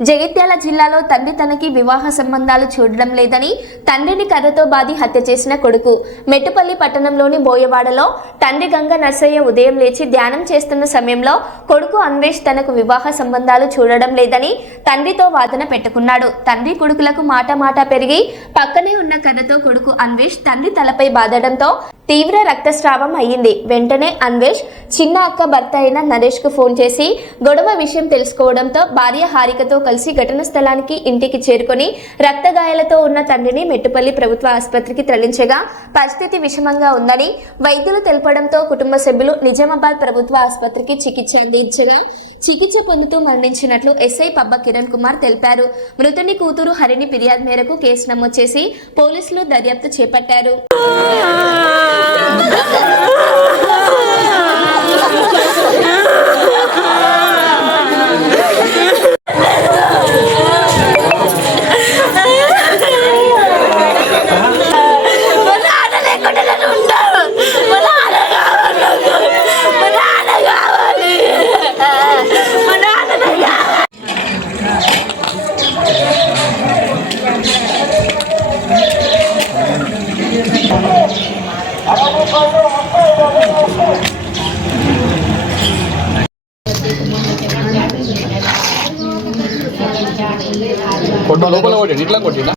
జగిత్యాల జిల్లాలో తండ్రి తనకి వివాహ సంబంధాలు చూడడం లేదని తండ్రిని కర్రతో బాధి హత్య చేసిన కొడుకు. మెట్టుపల్లి పట్టణంలోని బోయవాడలో తండ్రి గంగ నర్సయ్య ఉదయం లేచి ధ్యానం చేస్తున్న సమయంలో కొడుకు అన్వేష్ తనకు వివాహ సంబంధాలు చూడడం లేదని తండ్రితో వాదన పెట్టుకున్నాడు. తండ్రి కొడుకులకు మాట మాట పెరిగి పక్కనే ఉన్న కర్రతో కొడుకు అన్వేష్ తండ్రి తలపై బాదడంతో తీవ్ర రక్తస్రావం అయ్యింది. వెంటనే అన్వేష్ చిన్న అక్క భర్త అయిన నరేష్కు ఫోన్ చేసి గొడవ విషయం తెలుసుకోవడంతో భార్య హారికతో కలిసి ఘటన స్థలానికి ఇంటికి చేరుకొని రక్తగాయాలతో ఉన్న తండ్రిని మెట్టుపల్లి ప్రభుత్వ ఆసుపత్రికి తరలించగా పరిస్థితి విషమంగా ఉందని వైద్యులు తెలపడంతో కుటుంబ సభ్యులు నిజామాబాద్ ప్రభుత్వ ఆసుపత్రికి చికిత్స అందించగా చికిత్స పొందుతూ మరణించినట్లు ఎస్ఐ పబ్బ కిరణ్ కుమార్ తెలిపారు. మృతుని కూతురు హరిని ఫిర్యాదు మేరకు కేసు నమోదు చేసి పోలీసులు దర్యాప్తు చేపట్టారు. కొట్ట లోపల కొట్టి ఇట్లా కొట్టినా